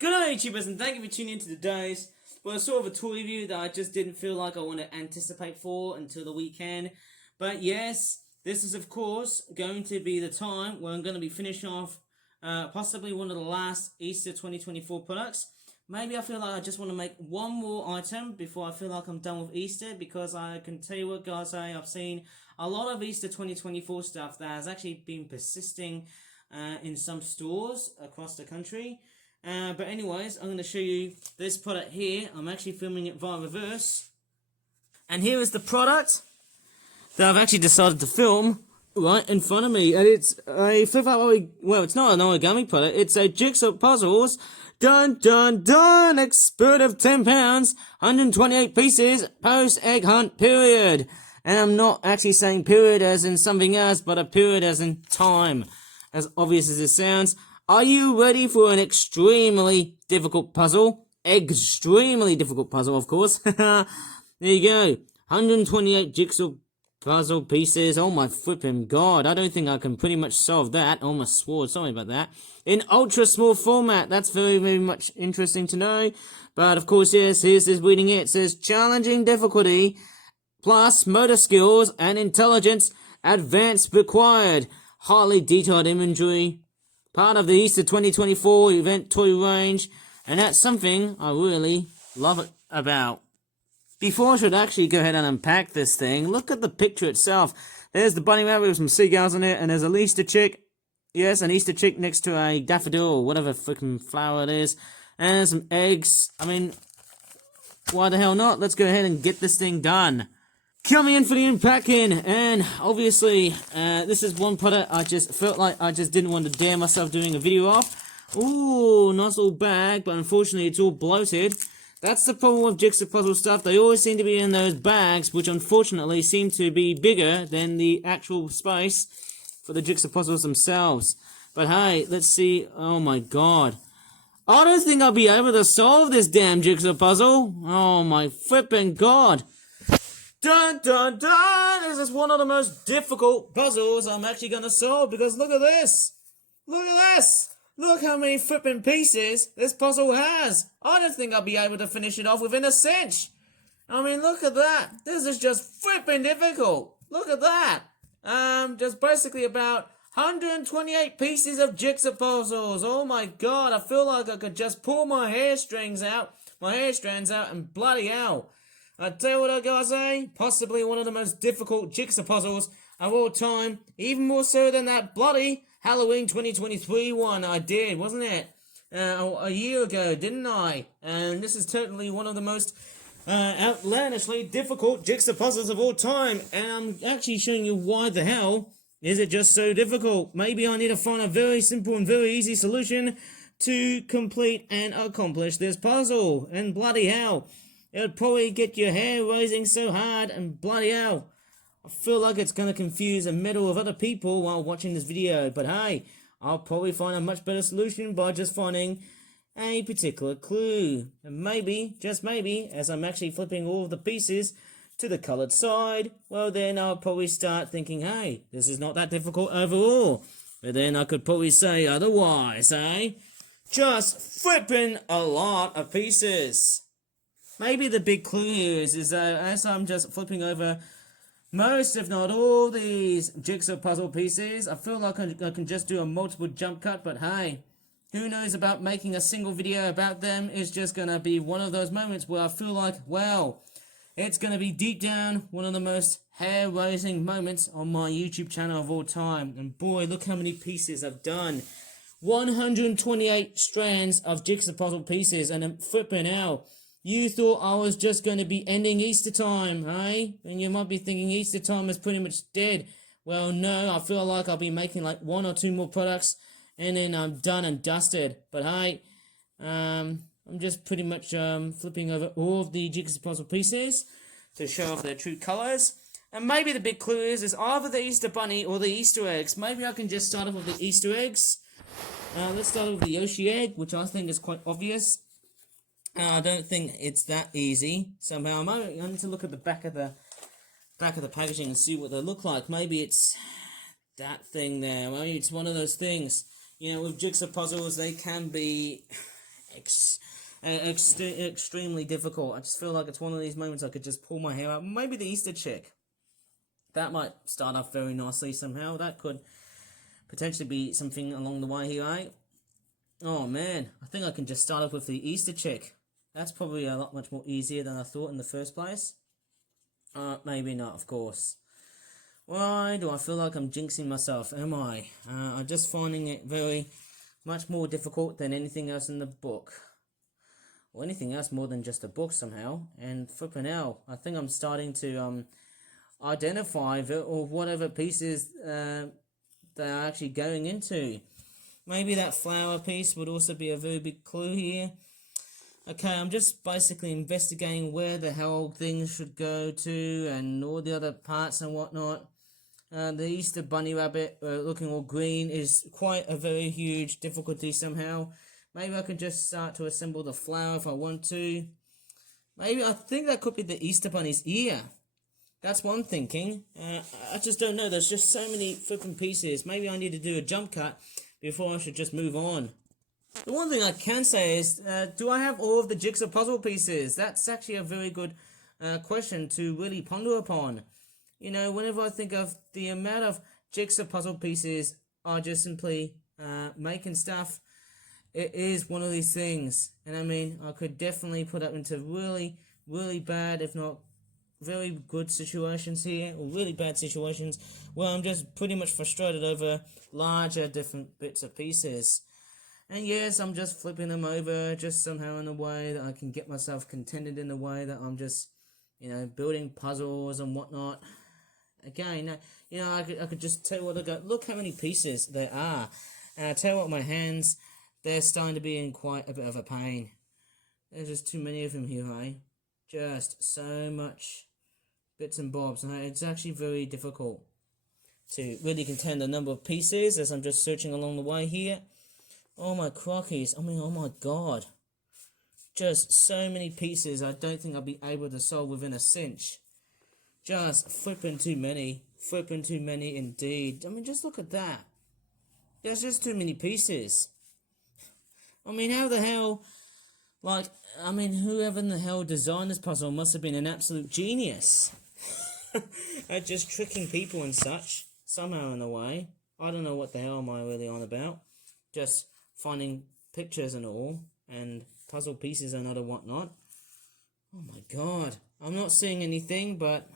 Good night, YouTubers, and thank you for tuning in to today's, well, sort of a toy review that I just didn't feel like I want to anticipate for until the weekend. But yes, this is of course going to be the time where I'm going to be finishing off possibly one of the last Easter 2024 products. Maybe I feel like I just want to make one more item before I feel like I'm done with Easter, because I can tell you what, guys, I've seen a lot of Easter 2024 stuff that has actually been persisting in some stores across the country. But anyways, I'm going to show you this product here. I'm actually filming it via reverse. And here is the product that I've actually decided to film right in front of me. And it's a flip-out, well, it's not an origami product. It's a Jigsaw Puzzles. Dun, dun, dun! Expert of 10 pounds, 128 pieces, post-egg hunt period. And I'm not actually saying period as in something else, but a period as in time. As obvious as it sounds. Are you ready for an extremely difficult puzzle? Extremely difficult puzzle, of course. There you go. 128 jigsaw puzzle pieces. Oh my flipping god. I don't think I can pretty much solve that. Oh my sword. Sorry about that. In ultra small format. That's very, very much interesting to know. But of course, yes, here's this reading it. It says challenging difficulty plus motor skills and intelligence advanced required. Highly detailed imagery. Part of the Easter 2024 event toy range, and that's something I really love it about. Before I should actually go ahead and unpack this thing, look at the picture itself. There's the bunny rabbit with some seagulls in it, and there's an Easter chick. Yes, an Easter chick next to a daffodil or whatever freaking flower it is. And there's some eggs. I mean, why the hell not? Let's go ahead and get this thing done. Coming in for the unpacking, and obviously, this is one product I just felt like I just didn't want to dare myself doing a video of. Ooh, nice little bag, but unfortunately it's all bloated. That's the problem with Jigsaw Puzzle stuff. They always seem to be in those bags, which unfortunately seem to be bigger than the actual space for the Jigsaw Puzzles themselves. But hey, let's see. Oh my god. I don't think I'll be able to solve this damn Jigsaw Puzzle. Oh my flipping god. Dun dun dun! This is one of the most difficult puzzles I'm actually gonna solve, because look at this! Look at this! Look how many flipping pieces this puzzle has! I don't think I'll be able to finish it off within a cinch! I mean, look at that! This is just flipping difficult! Look at that! Just basically about 128 pieces of jigsaw puzzles! Oh my god, I feel like I could just pull my hair strands out, and bloody hell! I tell you what I gotta say, possibly one of the most difficult jigsaw puzzles of all time, even more so than that bloody Halloween 2023 one I did, wasn't it? A year ago, didn't I? And this is totally one of the most outlandishly difficult jigsaw puzzles of all time, and I'm actually showing you why the hell is it just so difficult. Maybe I need to find a very simple and very easy solution to complete and accomplish this puzzle, and bloody hell. It would probably get your hair rising so hard, and bloody hell, I feel like it's going to confuse a medal of other people while watching this video. But hey, I'll probably find a much better solution by just finding a particular clue. And maybe, just maybe, as I'm actually flipping all of the pieces to the coloured side, well then I'll probably start thinking, hey, this is not that difficult overall. But then I could probably say otherwise, eh? Just flipping a lot of pieces. Maybe the big clue here is as I'm just flipping over most, if not all, these jigsaw puzzle pieces, I feel like I can just do a multiple jump cut, but hey, who knows about making a single video about them. It's just going to be one of those moments where I feel like, well, it's going to be deep down one of the most hair-raising moments on my YouTube channel of all time. And boy, look how many pieces I've done. 128 strands of jigsaw puzzle pieces, and I'm flipping out. You thought I was just going to be ending Easter time, eh? And you might be thinking Easter time is pretty much dead. Well, no, I feel like I'll be making like one or two more products, and then I'm done and dusted. But hey, I'm just pretty much flipping over all of the jigsaw puzzle pieces to show off their true colours. And maybe the big clue is either the Easter bunny or the Easter eggs. Maybe I can just start off with the Easter eggs. Let's start with the Yoshi egg, which I think is quite obvious. I don't think it's that easy. Somehow I need to look at the back of the packaging and see what they look like. Maybe it's that thing there. Maybe it's one of those things. You know, with jigsaw puzzles, they can be extremely difficult. I just feel like it's one of these moments I could just pull my hair out. Maybe the Easter chick. That might start off very nicely somehow. That could potentially be something along the way here, eh? Oh man, I think I can just start off with the Easter chick. That's probably a lot much more easier than I thought in the first place. Maybe not, of course. Why do I feel like I'm jinxing myself? Am I? I'm just finding it very much more difficult than anything else in the book. Or anything else more than just a book somehow. And flipping hell, I think I'm starting to identify or whatever pieces they are actually going into. Maybe that flower piece would also be a very big clue here. Okay, I'm just basically investigating where the hell things should go to and all the other parts and whatnot. The Easter bunny rabbit looking all green is quite a very huge difficulty somehow. Maybe I can just start to assemble the flower if I want to. Maybe I think that could be the Easter bunny's ear. That's one thinking. I just don't know. There's just so many flipping pieces. Maybe I need to do a jump cut before I should just move on. The one thing I can say is, do I have all of the Jigsaw puzzle pieces? That's actually a very good question to really ponder upon. You know, whenever I think of the amount of Jigsaw puzzle pieces I just simply making stuff, it is one of these things. And I mean, I could definitely put up into really, really bad, if not very good situations here, or really bad situations, where I'm just pretty much frustrated over larger different bits of pieces. And yes, I'm just flipping them over, just somehow in a way that I can get myself contented in a way that I'm just, you know, building puzzles and whatnot. Again, you know, I could just tell you what, look how many pieces there are. And I tell you what, my hands, they're starting to be in quite a bit of a pain. There's just too many of them here, eh? Just so much bits and bobs. And it's actually very difficult to really contend the number of pieces as I'm just searching along the way here. Oh my crockies, I mean, oh my god. Just so many pieces I don't think I'll be able to solve within a cinch. Just flipping too many indeed. I mean, just look at that. There's just too many pieces. I mean, how the hell, like, I mean, whoever in the hell designed this puzzle must have been an absolute genius. At just tricking people and such, somehow in a way. I don't know what the hell am I really on about. Just finding pictures and all, and puzzle pieces and other whatnot. Oh my god, I'm not seeing anything, but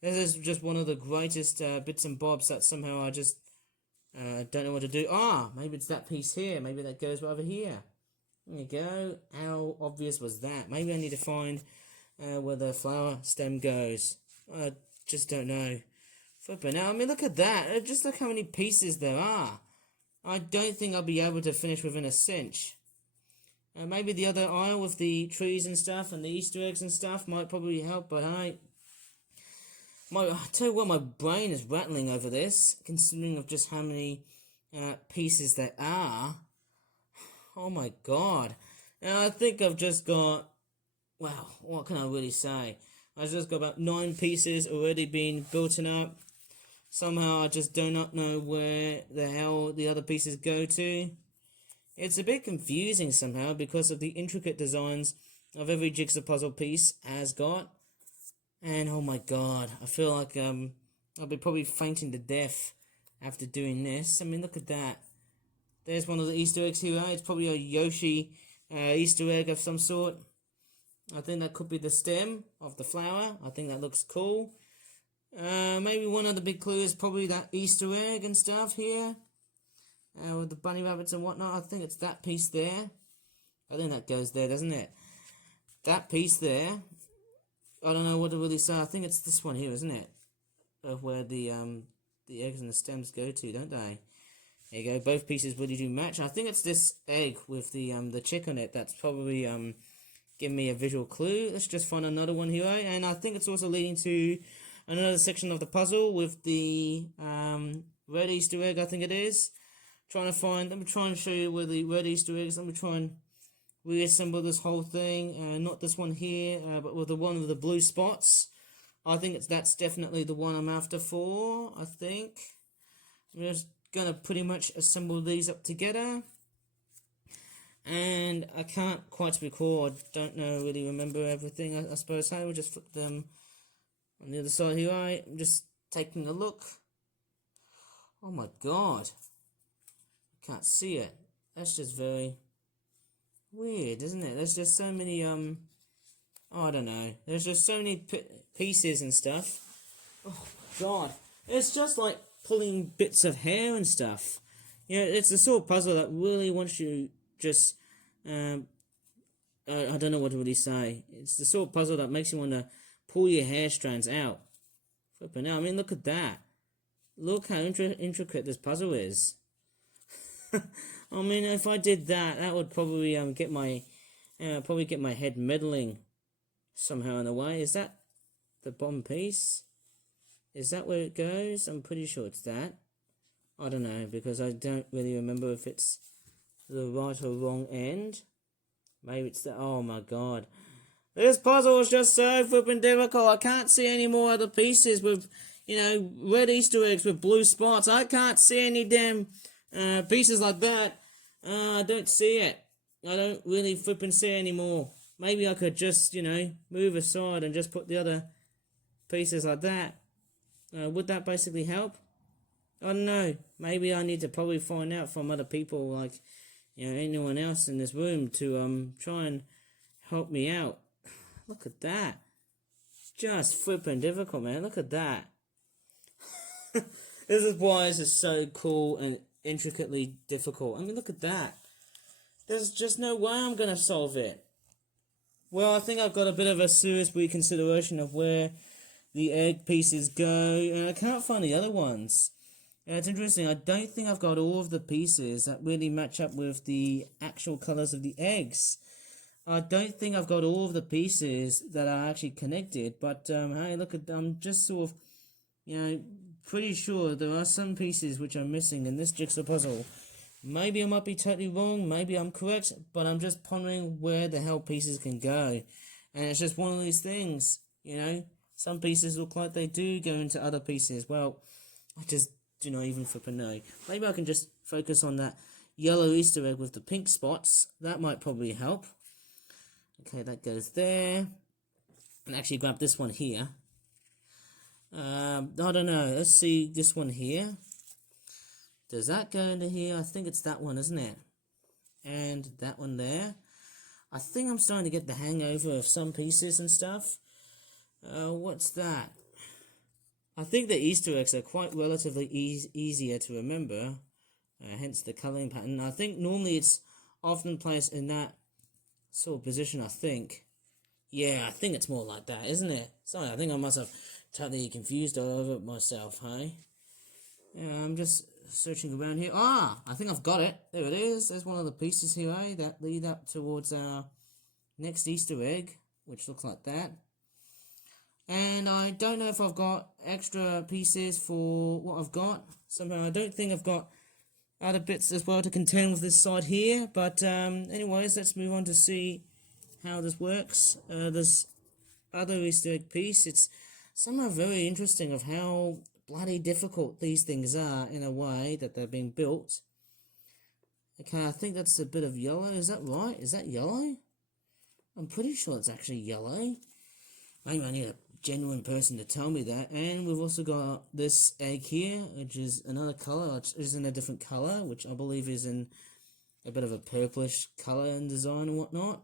this is just one of the greatest bits and bobs that somehow I just don't know what to do. Maybe it's that piece here, maybe that goes over here. There you go, how obvious was that? Maybe I need to find where the flower stem goes. I just don't know. Flipping now, I mean, look at that, just look how many pieces there are. I don't think I'll be able to finish within a cinch. Maybe the other aisle with the trees and stuff and the Easter eggs and stuff might probably help, but I tell you what, my brain is rattling over this, considering of just how many pieces there are. Oh my god. Now I think I've just got, wow, what can I really say? I've just got about 9 pieces already being built up. Somehow I just do not know where the hell the other pieces go to. It's a bit confusing somehow because of the intricate designs of every Jigsaw puzzle piece has got. And oh my god, I feel like I'll be probably fainting to death after doing this. I mean, look at that. There's one of the Easter eggs here. It's probably a Yoshi Easter egg of some sort. I think that could be the stem of the flower. I think that looks cool. Maybe one other big clue is probably that Easter egg and stuff here. With the bunny rabbits and whatnot. I think it's that piece there. I think that goes there, doesn't it? That piece there. I don't know what to really say. I think it's this one here, isn't it? Of where the eggs and the stems go to, don't they? There you go. Both pieces really do match. I think it's this egg with the chick on it. That's probably giving me a visual clue. Let's just find another one here. And I think it's also leading to another section of the puzzle with the red Easter egg, I think it is. Let me try and show you where the red Easter egg is. Let me try and reassemble this whole thing. Not this one here, but with the one with the blue spots. I think that's definitely the one I'm after for, I think. I'm just going to pretty much assemble these up together. And and I can't quite recall. I don't know, really remember everything. I suppose I will just flip them on the other side here. I'm just taking a look. Oh my god, I can't see it. That's just very weird, isn't it? There's just so many oh, I don't know. There's just so many pieces and stuff. Oh my god, it's just like pulling bits of hair and stuff. You know, it's the sort of puzzle that really wants you just, I don't know what to really say. It's the sort of puzzle that makes you want to pull your hair strands out. Flipping out. I mean, look at that. Look how intricate this puzzle is. I mean, if I did that, that would probably get my head meddling somehow in a way. Is that the bottom piece? Is that where it goes? I'm pretty sure it's that. I don't know, because I don't really remember if it's the right or wrong end. Maybe it's the... Oh my god. This puzzle is just so flipping difficult. I can't see any more other pieces with, you know, red Easter eggs with blue spots. I can't see any damn pieces like that. I don't see it. I don't really flipping see it anymore. Maybe I could just, you know, move aside and just put the other pieces like that. Would that basically help? I don't know. Maybe I need to probably find out from other people, like, you know, anyone else in this room to try and help me out. Look at that. It's just flipping difficult, man. Look at that. This is why this is so cool and intricately difficult. I mean, look at that. There's just no way I'm going to solve it. Well, I think I've got a bit of a serious reconsideration of where the egg pieces go, and I can't find the other ones. It's interesting, I don't think I've got all of the pieces that really match up with the actual colours of the eggs. I don't think I've got all of the pieces that are actually connected, but hey, look at, I'm just sort of, you know, pretty sure there are some pieces which are missing in this jigsaw puzzle. Maybe I might be totally wrong, maybe I'm correct, but I'm just pondering where the hell pieces can go. And it's just one of these things, you know, some pieces look like they do go into other pieces. Well, I just do not even flipping know. Maybe I can just focus on that yellow Easter egg with the pink spots. That might probably help. Okay, that goes there. And actually grab this one here. I don't know. Let's see this one here. Does that go into here? I think it's that one, isn't it? And that one there. I think I'm starting to get the hangover of some pieces and stuff. What's that? I think the Easter eggs are quite relatively easier to remember, hence the colouring pattern. I think normally it's often placed in that sort of position, I think. Yeah, I think it's more like that, isn't it? Sorry, I think I must have totally confused over myself, hey? Yeah, I'm just searching around here. Ah, I think I've got it. There it is. There's one of the pieces here, eh, that lead up towards our next Easter egg, which looks like that. And I don't know if I've got extra pieces for what I've got. Somehow I don't think I've got other bits as well to contend with this side here. But anyways, let's move on to see how this works. This other Easter egg piece, it's somehow very interesting of how bloody difficult these things are in a way that they're being built. Okay, I think that's a bit of yellow. Is that right? Is that yellow? I'm pretty sure it's actually yellow. Maybe I need a genuine person to tell me that. And we've also got this egg here, which is another colour, which is in a different colour, which I believe is in a bit of a purplish colour and design and whatnot.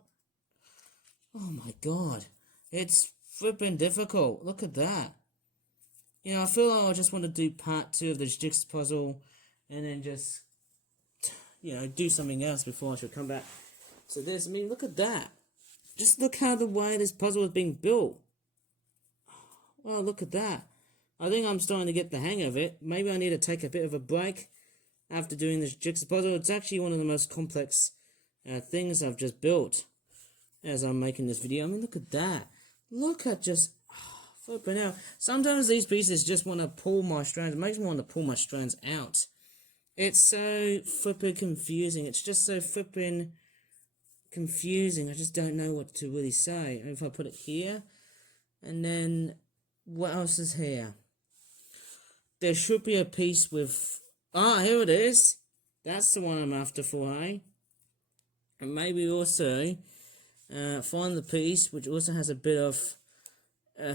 Oh my god, it's flipping difficult. Look at that. You know, I feel like I just want to do part 2 of this jigsaw puzzle and then just, you know, do something else before I should come back to this. I mean, look at that. Just look how the way this puzzle is being built. Well, look at that. I think I'm starting to get the hang of it. Maybe I need to take a bit of a break after doing this jigsaw puzzle. It's actually one of the most complex things I've just built as I'm making this video. I mean, look at that. Look at just... flipping out. Sometimes these pieces just want to pull my strands. It makes me want to pull my strands out. It's so flipping confusing. It's just so flipping confusing. I just don't know what to really say. If I put it here, and then... what else is here? There should be a piece with... ah, here it is. That's the one I'm after for, eh? And maybe also find the piece which also has a bit of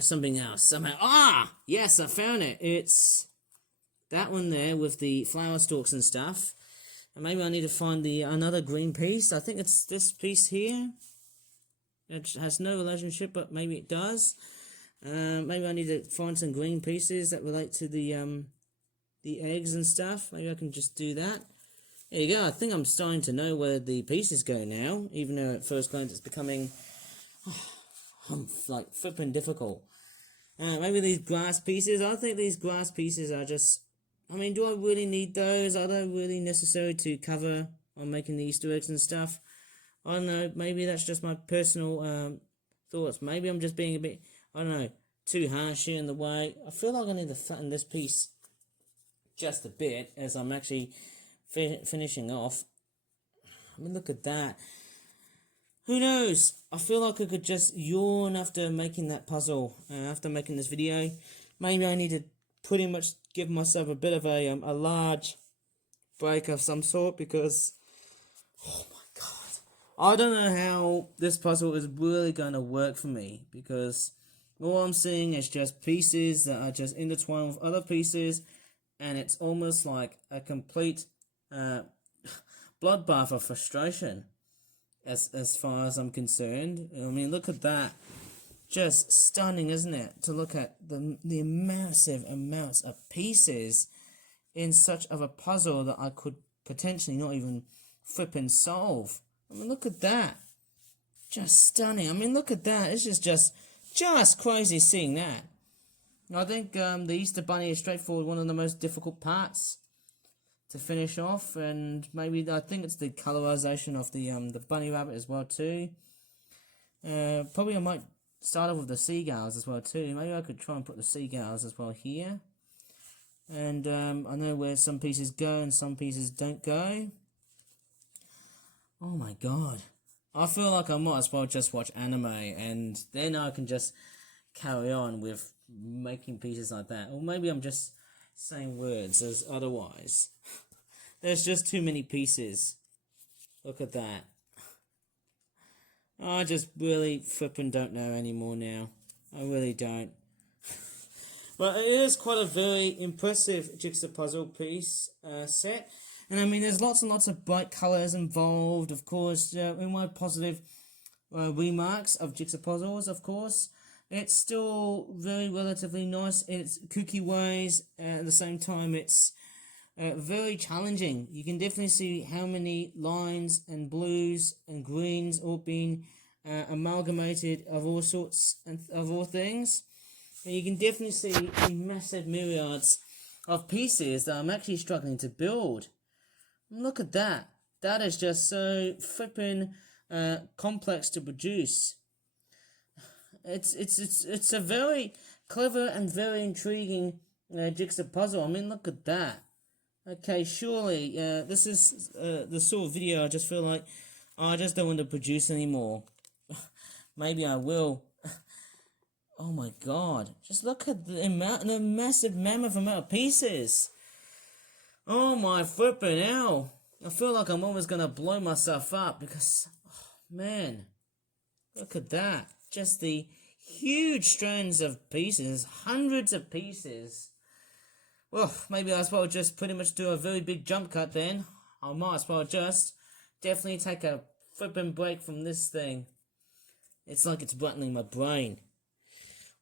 something else. Somehow, yes, I found it. It's that one there with the flower stalks and stuff. And maybe I need to find another green piece. I think it's this piece here. It has no relationship, but maybe it does. Maybe I need to find some green pieces that relate to the eggs and stuff. Maybe I can just do that. There you go. I think I'm starting to know where the pieces go now, even though at first glance it's becoming like flipping difficult. Maybe these glass pieces. I think these glass pieces are just. I mean, do I really need those? Are they really necessary to cover on making the Easter eggs and stuff? I don't know. Maybe that's just my personal thoughts. Maybe I'm just being a bit, I don't know, too harsh here in the way. I feel like I need to flatten this piece just a bit as I'm actually finishing off. I mean, look at that. Who knows? I feel like I could just yawn after making that puzzle, after making this video. Maybe I need to pretty much give myself a bit of a large break of some sort, because, oh my god, I don't know how this puzzle is really going to work for me, because all I'm seeing is just pieces that are just intertwined with other pieces, and it's almost like a complete bloodbath of frustration as far as I'm concerned. I mean, look at that. Just stunning, isn't it? To look at the massive amounts of pieces in such of a puzzle that I could potentially not even flip and solve. I mean, look at that. Just stunning. I mean, look at that. It's just crazy seeing that. I think the Easter Bunny is straightforward, one of the most difficult parts to finish off, and maybe I think it's the colorization of the bunny rabbit as well too. Probably I might start off with the seagulls as well too. Maybe I could try and put the seagulls as well here. And I know where some pieces go and some pieces don't go. Oh my god. I feel like I might as well just watch anime, and then I can just carry on with making pieces like that. Or maybe I'm just saying words as otherwise. There's just too many pieces. Look at that. I just really flippin' don't know anymore now. I really don't. But it is quite a very impressive jigsaw puzzle piece set. And I mean, there's lots and lots of bright colours involved, of course. In my positive remarks of jigsaw puzzles, of course, it's still very relatively nice in its kooky ways. At the same time, it's very challenging. You can definitely see how many lines and blues and greens all being amalgamated of all sorts and of all things. And you can definitely see the massive myriads of pieces that I'm actually struggling to build. Look at that. That is just so flippin' complex to produce. It's a very clever and very intriguing jigsaw puzzle. I mean, look at that. Okay, surely this is the sort of video I just feel like I just don't want to produce anymore. Maybe I will. Oh my god. Just look at the massive mammoth amount of pieces. Oh my flippin' hell. I feel like I'm almost gonna blow myself up because, oh, man, look at that. Just the huge strands of pieces, hundreds of pieces. Well, maybe I as well just pretty much do a very big jump cut then. I might as well just definitely take a flippin' break from this thing. It's like it's rattling my brain.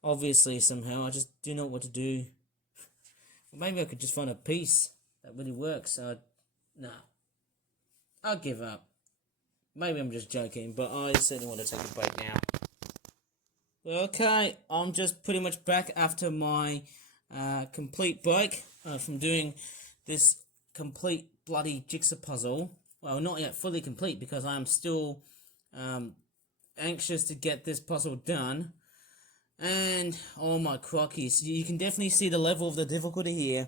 Obviously, somehow, I just do not know what to do. Maybe I could just find a piece that really works. Nah. I'll give up. Maybe I'm just joking, but I certainly want to take a break now. Okay, I'm just pretty much back after my complete break from doing this complete bloody jigsaw puzzle. Well, not yet fully complete because I am still anxious to get this puzzle done. And, oh my crockies, you can definitely see the level of the difficulty here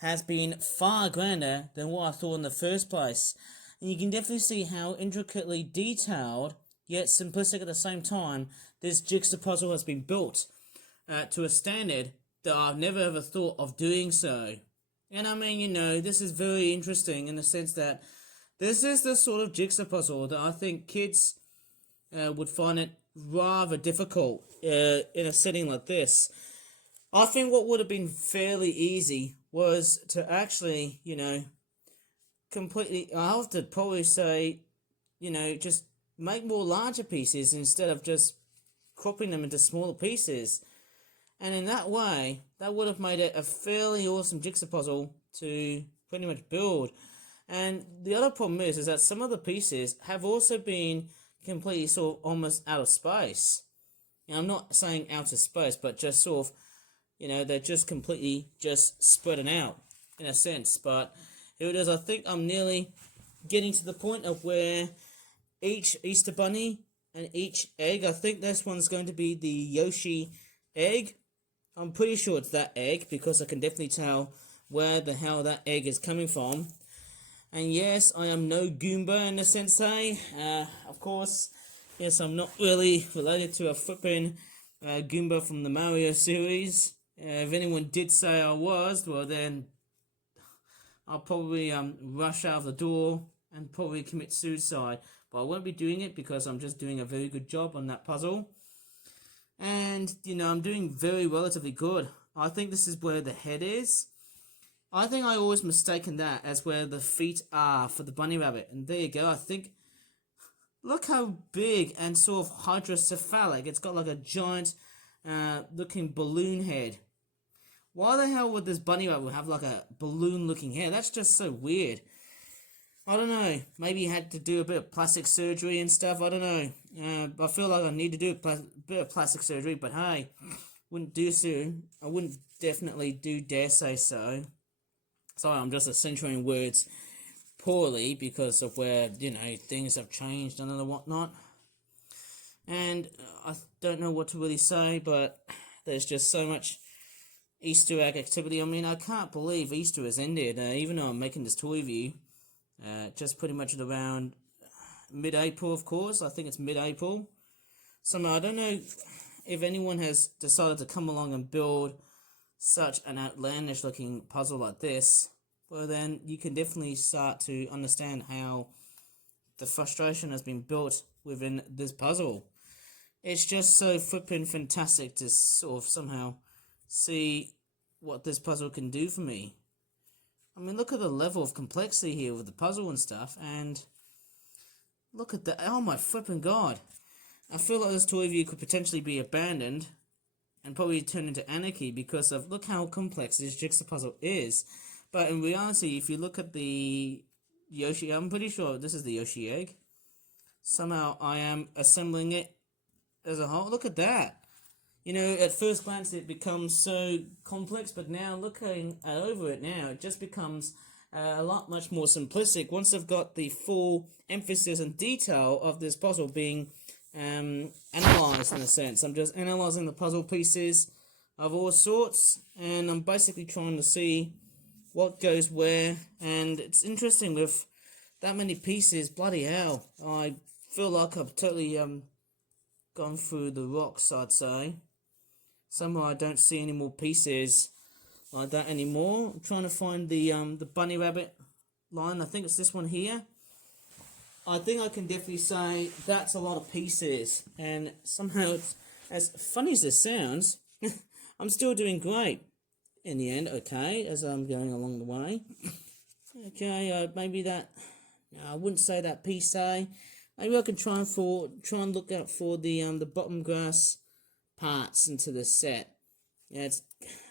has been far grander than what I thought in the first place. And you can definitely see how intricately detailed, yet simplistic at the same time, this jigsaw puzzle has been built to a standard that I've never ever thought of doing so. And I mean, you know, this is very interesting in the sense that This is the sort of jigsaw puzzle that I think kids would find it rather difficult in a setting like this. I think what would have been fairly easy was to actually, completely, I have to probably say, just make more larger pieces instead of just cropping them into smaller pieces. And in that way, that would have made it a fairly awesome jigsaw puzzle to pretty much build. And the other problem is that some of the pieces have also been completely sort of almost out of space. I'm not saying out of space, but just sort of, they're just completely just spreading out in a sense. But here it is. I think I'm nearly getting to the point of where each Easter bunny and each egg, I think this one's going to be the Yoshi egg. I'm pretty sure it's that egg because I can definitely tell where the hell that egg is coming from. And yes, I am no Goomba in the sensei. Of course, yes, I'm not really related to a flipping Goomba from the Mario series. If anyone did say I was, well then I'll probably rush out of the door and probably commit suicide. But I won't be doing it because I'm just doing a very good job on that puzzle. And, I'm doing very relatively good. I think this is where the head is. I think I always mistaken that as where the feet are for the bunny rabbit. And there you go. I think, look how big and sort of hydrocephalic. It's got like a giant looking balloon head. Why the hell would this bunny rabbit have like a balloon looking head? That's just so weird. I don't know. Maybe he had to do a bit of plastic surgery and stuff. I don't know. I feel like I need to do a bit of plastic surgery, but hey, wouldn't do so. I wouldn't definitely dare say so. Sorry, I'm just censoring words poorly because of where, things have changed and whatnot. And I don't know what to really say, but there's just so much Easter egg activity. I mean, I can't believe Easter has ended, even though I'm making this toy review. Just pretty much at around mid-April, of course. I think it's mid-April. Somehow, I don't know if anyone has decided to come along and build such an outlandish-looking puzzle like this. Well, then you can definitely start to understand how the frustration has been built within this puzzle. It's just so flippin' fantastic to sort of somehow see what this puzzle can do for me. I mean, look at the level of complexity here with the puzzle and stuff, and look at that. Oh my flippin' god. I feel like this toy review could potentially be abandoned and probably turn into anarchy because of look how complex this jigsaw puzzle is. But in reality, if you look at the Yoshi, I'm pretty sure this is the Yoshi egg. Somehow I am assembling it as a whole. Look at that. At first glance it becomes so complex, but now looking over it now, it just becomes a lot much more simplistic once I've got the full emphasis and detail of this puzzle being analysed in a sense. I'm just analysing the puzzle pieces of all sorts, and I'm basically trying to see what goes where, and it's interesting with that many pieces, bloody hell, I feel like I've totally gone through the rocks, I'd say. Somehow I don't see any more pieces like that anymore. I'm trying to find the bunny rabbit line. I think it's this one here. I think I can definitely say that's a lot of pieces. And somehow, it's, as funny as this sounds, I'm still doing great in the end, okay, as I'm going along the way. Okay, maybe that, I wouldn't say that piece A. Maybe I can try and look out for the bottom grass parts into the set. Yeah, it's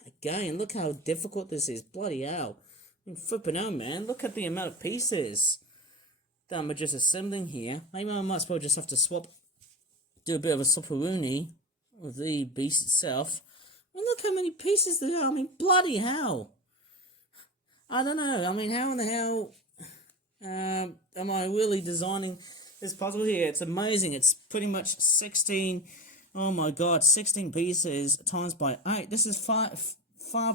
again, look how difficult this is. Bloody hell. I mean, flipping out, man. Look at the amount of pieces that I'm just assembling here. Maybe I might as well just have to do a bit of a swapperoonie with the beast itself. I mean, look how many pieces there are. I mean, bloody hell. I don't know. I mean, how in the hell am I really designing this puzzle here? It's amazing. It's pretty much 16. Oh my god, 16 pieces times by 8. This is far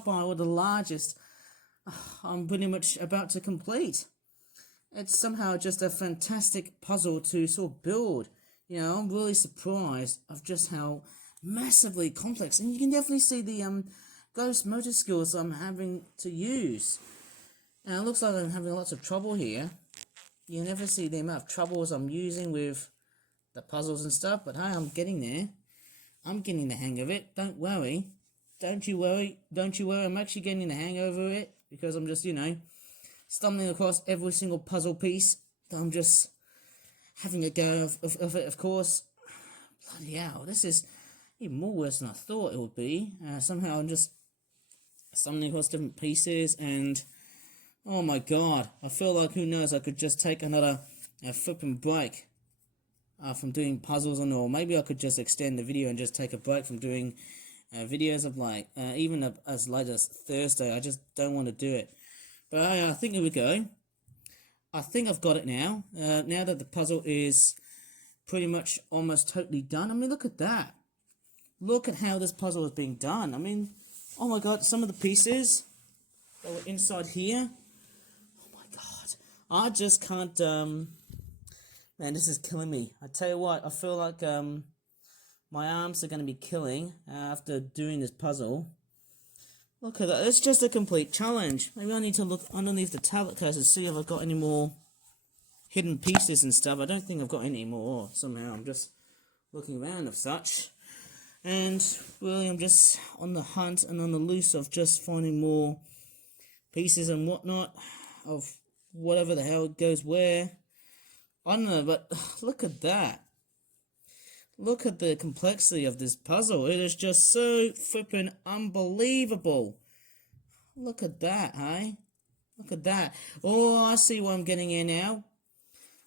by the largest I'm pretty much about to complete. It's somehow just a fantastic puzzle to sort of build. I'm really surprised of just how massively complex. And you can definitely see the ghost motor skills I'm having to use. And it looks like I'm having lots of trouble here. you never see the amount of troubles I'm using with the puzzles and stuff, but hey, I'm getting there. I'm getting the hang of it. Don't worry. Don't you worry. Don't you worry. I'm actually getting the hang over it because I'm just, stumbling across every single puzzle piece. I'm just having a go of it, of course. Bloody hell, this is even more worse than I thought it would be. Somehow I'm just stumbling across different pieces, and oh my god, I feel like, who knows, I could just take another flipping break from doing puzzles, or maybe I could just extend the video and just take a break from doing videos of like even as late as Thursday. I just don't want to do it. But I think here we go. I think I've got it now. Now that the puzzle is pretty much almost totally done. I mean, look at that. Look at how this puzzle is being done. I mean, oh my god, some of the pieces that were inside here. Oh my god. I just can't, man, this is killing me. I tell you what, I feel like my arms are going to be killing after doing this puzzle. Look at that. It's just a complete challenge. Maybe I need to look underneath the tablet case and see if I've got any more hidden pieces and stuff. I don't think I've got any more somehow. I'm just looking around of such. And really, I'm just on the hunt and on the loose of just finding more pieces and whatnot of whatever the hell goes where. I don't know, but look at that. Look at the complexity of this puzzle. It is just so flippin' unbelievable. Look at that, hey? Look at that. Oh, I see what I'm getting here now.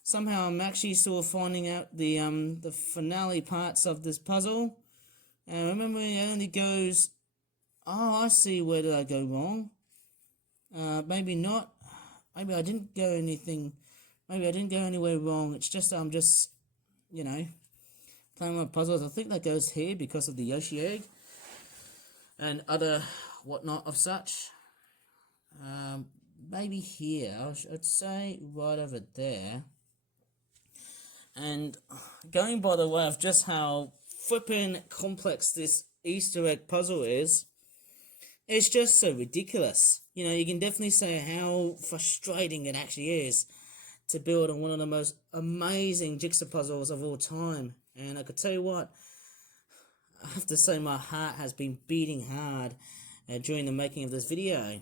Somehow I'm actually sort of finding out the finale parts of this puzzle. And remember, it only goes... Oh, I see, where did I go wrong? Maybe not. Maybe I didn't go anything... Maybe I didn't go anywhere wrong. It's just I'm just, playing my puzzles. I think that goes here because of the Yoshi egg and other whatnot of such. Maybe here. I'd say right over there. And going by the way of just how flippin' complex this Easter egg puzzle is, it's just so ridiculous. You can definitely say how frustrating it actually is to build on one of the most amazing jigsaw puzzles of all time. And I could tell you what, I have to say my heart has been beating hard during the making of this video.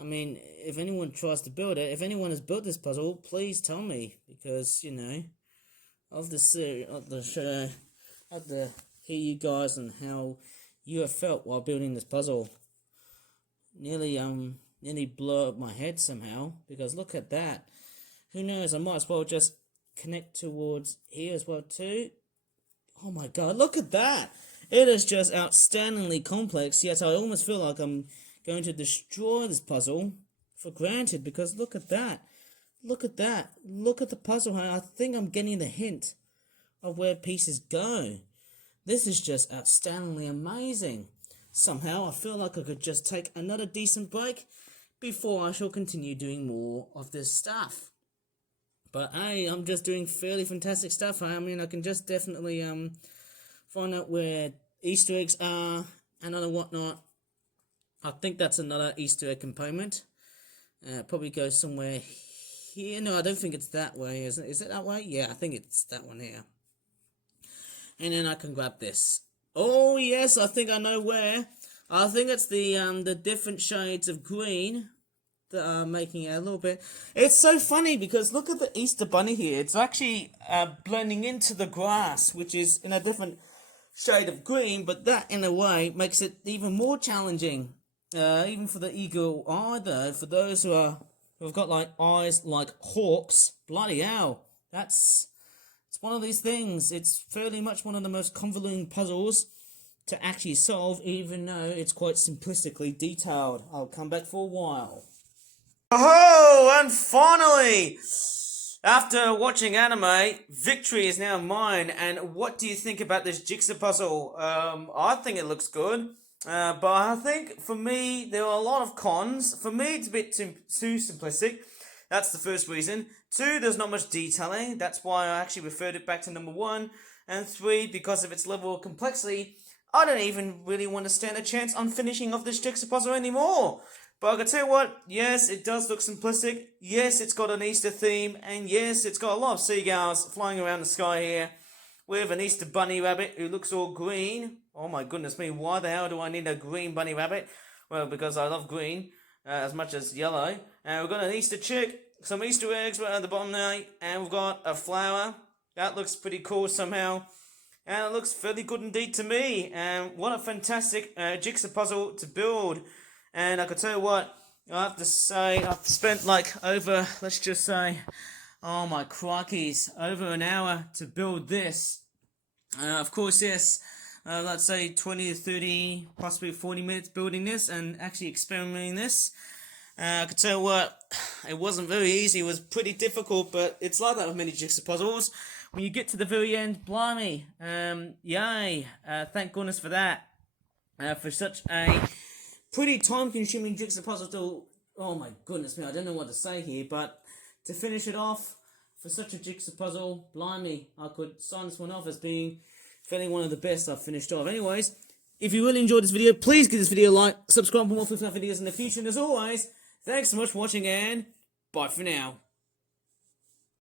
I mean, if anyone tries to build it, if anyone has built this puzzle, please tell me, because, of the show, I'd to hear you guys and how you have felt while building this puzzle. Nearly blew up my head somehow, because look at that. Who knows, I might as well just connect towards here as well too. Oh my god, look at that! It is just outstandingly complex, yet I almost feel like I'm going to destroy this puzzle for granted, because look at that. Look at that. Look at the puzzle. I think I'm getting the hint of where pieces go. This is just outstandingly amazing. Somehow I feel like I could just take another decent break before I shall continue doing more of this stuff. But hey, I'm just doing fairly fantastic stuff. I mean, I can just definitely find out where Easter eggs are and other whatnot. I think that's another Easter egg component. Probably goes somewhere here. No, I don't think it's that way. Is it that way? Yeah, I think it's that one here. And then I can grab this. Oh yes, I think I know where. I think it's the different shades of green that are making it a little bit. It's so funny because look at the Easter bunny here. It's actually blending into the grass, which is in a different shade of green, but that in a way makes it even more challenging. Even for the eagle eye though, for those who've got like eyes like hawks, bloody hell. It's one of these things. It's fairly much one of the most convoluted puzzles to actually solve, even though it's quite simplistically detailed. I'll come back for a while. Oh, and finally, after watching anime, victory is now mine. And what do you think about this jigsaw puzzle? I think it looks good. But I think, for me, there are a lot of cons. For me, it's a bit too simplistic. That's the first reason. 2, there's not much detailing. That's why I actually referred it back to number 1. And 3, because of its level of complexity, I don't even really want to stand a chance on finishing off this jigsaw puzzle anymore. But I can tell you what, yes, it does look simplistic. Yes, it's got an Easter theme, and yes, it's got a lot of seagulls flying around the sky here with an Easter bunny rabbit who looks all green. Oh my goodness me, why the hell do I need a green bunny rabbit? Well, because I love green as much as yellow. And we've got an Easter chick, some Easter eggs right at the bottom there, and we've got a flower. That looks pretty cool somehow. And it looks fairly good indeed to me. And what a fantastic jigsaw puzzle to build. And I can tell you what, I have to say, I've spent like over, let's just say, oh my crikeys, over an hour to build this. Of course, yes, let's say 20 to 30, possibly 40 minutes building this and actually experimenting this. I can tell you what, it wasn't very easy, it was pretty difficult, but it's like that with many jigsaw puzzles. When you get to the very end, blimey, yay, thank goodness for that. For such a pretty time-consuming jigsaw puzzle to, oh my goodness me, I don't know what to say here, but to finish it off, for such a jigsaw puzzle, blimey, I could sign this one off as being fairly one of the best I've finished off. Anyways, if you really enjoyed this video, please give this video a like, subscribe for more Flip videos in the future, and as always, thanks so much for watching, and bye for now.